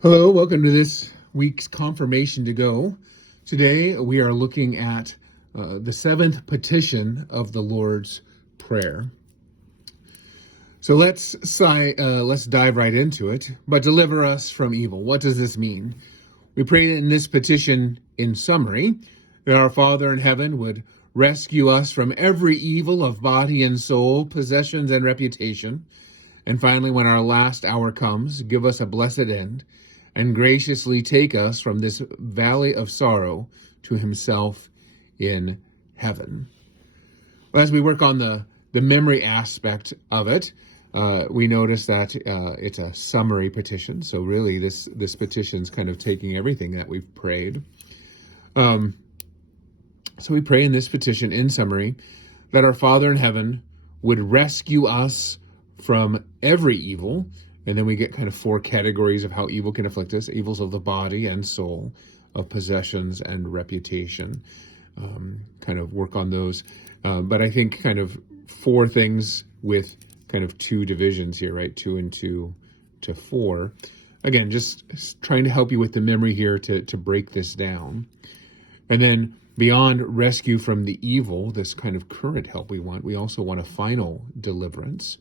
Hello, welcome to this week's Confirmation to Go. Today we are looking at the seventh petition of the Lord's Prayer. So let's dive right into it. But deliver us from evil. What does this mean? We pray in this petition, in summary, that our Father in heaven would rescue us from every evil of body and soul, possessions and reputation. And finally, when our last hour comes, give us a blessed end and graciously take us from this valley of sorrow to himself in heaven. Well, as we work on the memory aspect of it, we notice that it's a summary petition. So really, this petition's kind of taking everything that we've prayed. So we pray in this petition, in summary, that our Father in heaven would rescue us from every evil. And then we get kind of four categories of how evil can afflict us: evils of the body and soul, of possessions and reputation. Kind of work on those. But I think kind of four things with kind of two divisions here, right? 2 and 2 to 4. Again, just trying to help you with the memory here to break this down. And then beyond rescue from the evil, this kind of current help we also want a final deliverance.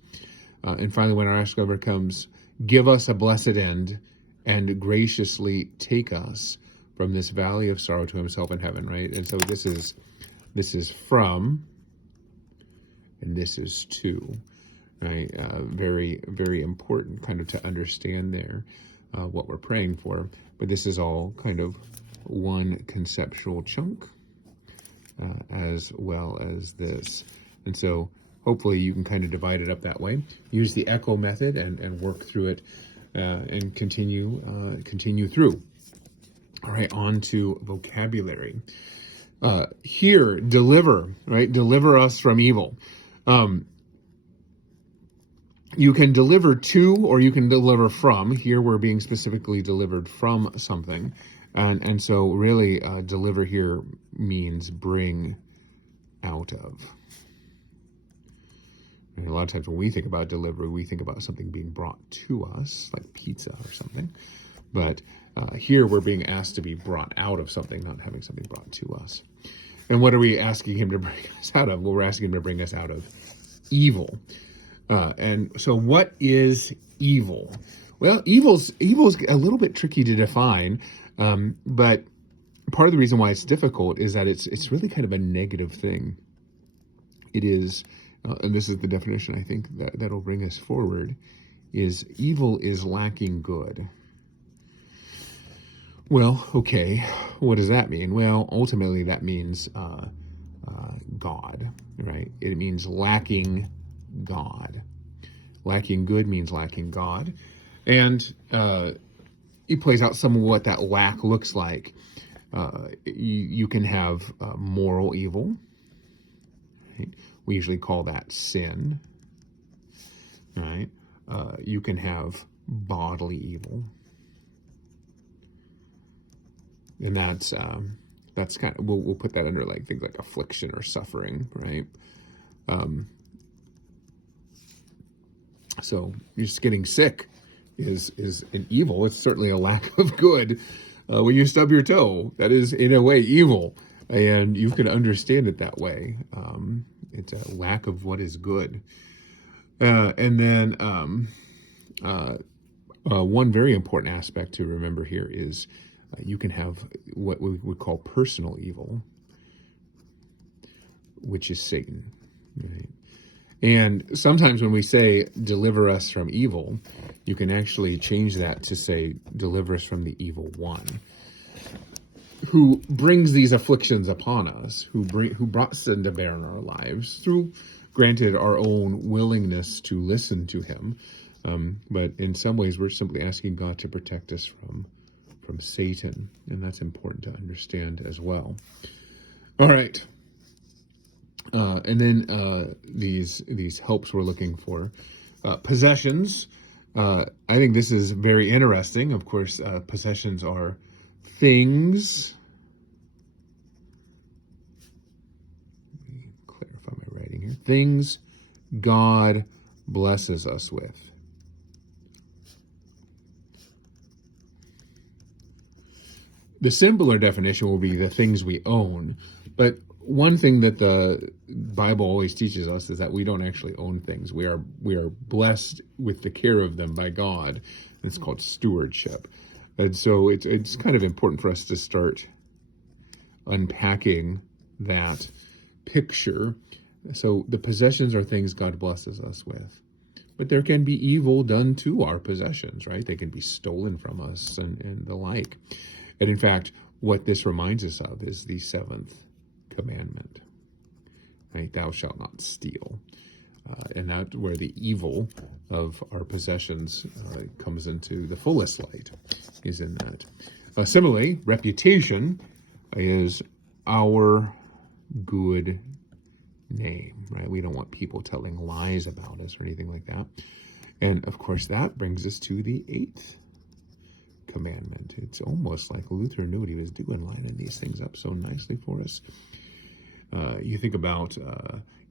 And finally, when our last hour comes, give us a blessed end and graciously take us from this valley of sorrow to himself in heaven, right? And so this is from, and this is to, right? Very, very important kind of to understand there what we're praying for. But this is all kind of one conceptual chunk as well as this. And so hopefully you can kind of divide it up that way. Use the echo method and work through it and continue through. All right, on to vocabulary. Here, deliver, right? Deliver us from evil. You can deliver to or you can deliver from. Here we're being specifically delivered from something. And so really deliver here means bring out of. And a lot of times when we think about delivery, we think about something being brought to us, like pizza or something. But here we're being asked to be brought out of something, not having something brought to us. And what are we asking him to bring us out of? Well, we're asking him to bring us out of evil. And so what is evil? Well, evil's a little bit tricky to define, but part of the reason why it's difficult is that it's really kind of a negative thing. It is... and this is the definition I think that'll bring us forward, is evil is lacking good. Well, okay, what does that mean? Well, ultimately that means God, right? It means lacking God. Lacking good means lacking God. And he plays out some of what that lack looks like. You can have moral evil, right? We usually call that sin, right? You can have bodily evil, and that's kind of we'll put that under like things like affliction or suffering, right? So just getting sick is an evil. It's certainly a lack of good. When you stub your toe, that is in a way evil, and you can understand it that way. It's a lack of what is good. And then one very important aspect to remember here is you can have what we would call personal evil, which is Satan. Right? And sometimes when we say deliver us from evil, you can actually change that to say deliver us from the evil one, who brings these afflictions upon us, who brought sin to bear in our lives through, granted, our own willingness to listen to him. But in some ways, we're simply asking God to protect us from Satan, and that's important to understand as well. All right. And then these helps we're looking for. Possessions. I think this is very interesting. Of course, possessions are things. Let me clarify my writing here. Things God blesses us with. The simpler definition will be the things we own. But one thing that the Bible always teaches us is that we don't actually own things. We are blessed with the care of them by God. It's called stewardship. And so it's kind of important for us to start unpacking that picture. So the possessions are things God blesses us with. But there can be evil done to our possessions, right? They can be stolen from us and the like. And in fact, what this reminds us of is the seventh commandment, right? Thou shalt not steal. And that's where the evil of our possessions comes into the fullest light, is in that. Similarly, reputation is our good name, right? We don't want people telling lies about us or anything like that. And of course, that brings us to the eighth commandment. It's almost like Luther knew what he was doing, lining these things up so nicely for us. You think about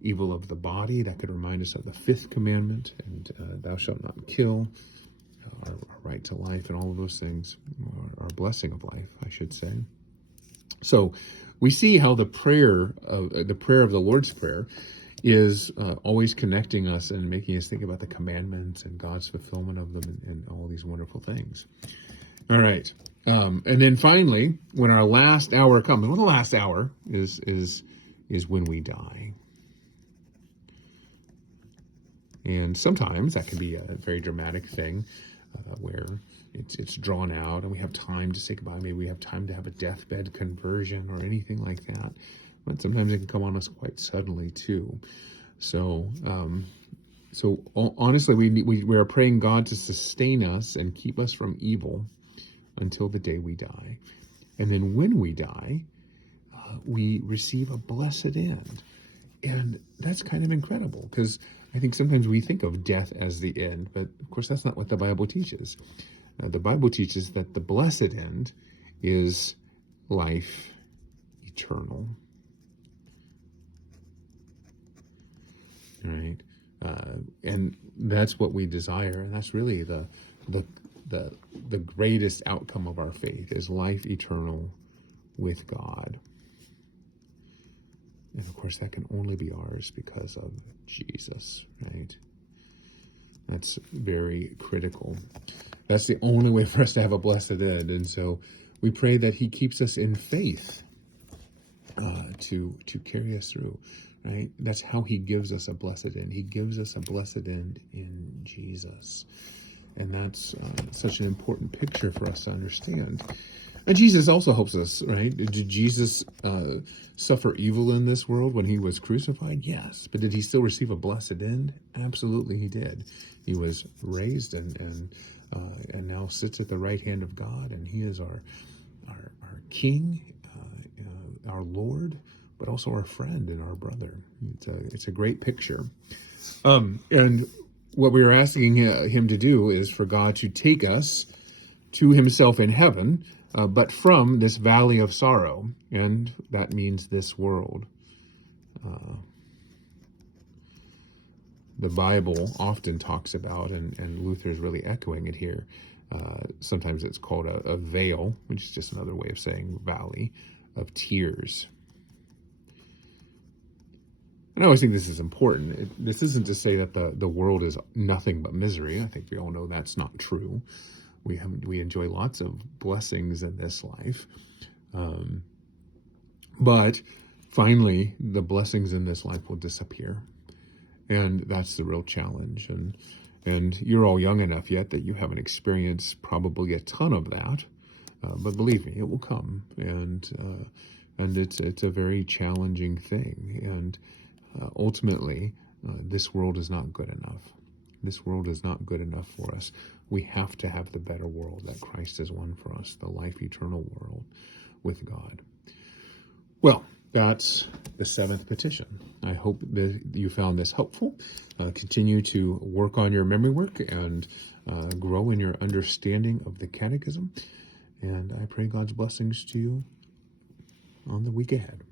evil of the body, that could remind us of the fifth commandment, and thou shalt not kill, our right to life, and all of those things, our blessing of life, I should say. So we see how the prayer of the Lord's Prayer is always connecting us and making us think about the commandments and God's fulfillment of them and all these wonderful things. All right. And then finally, when our last hour comes, well, the last hour is when we die. And sometimes that can be a very dramatic thing where it's drawn out and we have time to say goodbye. Maybe we have time to have a deathbed conversion or anything like that. But sometimes it can come on us quite suddenly too. So honestly, we are praying God to sustain us and keep us from evil until the day we die. And then when we die, we receive a blessed end. And that's kind of incredible, because I think sometimes we think of death as the end, but of course that's not what the Bible teaches. The Bible teaches that the blessed end is life eternal. Right? And that's what we desire, and that's really the greatest outcome of our faith, is life eternal with God. And of course, that can only be ours because of Jesus, right? That's very critical. That's the only way for us to have a blessed end. And so we pray that he keeps us in faith to carry us through, right? That's how he gives us a blessed end. He gives us a blessed end in Jesus. And that's such an important picture for us to understand. And Jesus also helps us, right? Did Jesus suffer evil in this world when he was crucified? Yes. But did he still receive a blessed end? Absolutely he did. He was raised and now sits at the right hand of God, and he is our King, our Lord, but also our friend and our brother. It's a great picture. And what we are asking him to do is for God to take us to himself in heaven, but from this valley of sorrow, and that means this world. The Bible often talks about, and Luther's really echoing it here, sometimes it's called a vale, which is just another way of saying valley of tears. And I always think this is important. This isn't to say that the world is nothing but misery. I think we all know that's not true. We enjoy lots of blessings in this life. But finally, the blessings in this life will disappear. And that's the real challenge. And you're all young enough yet that you haven't experienced probably a ton of that. But believe me, it will come. And it's a very challenging thing. And ultimately, this world is not good enough. This world is not good enough for us. We have to have the better world that Christ has won for us, the life eternal world with God. Well, that's the seventh petition. I hope that you found this helpful. Continue to work on your memory work and grow in your understanding of the catechism. And I pray God's blessings to you on the week ahead.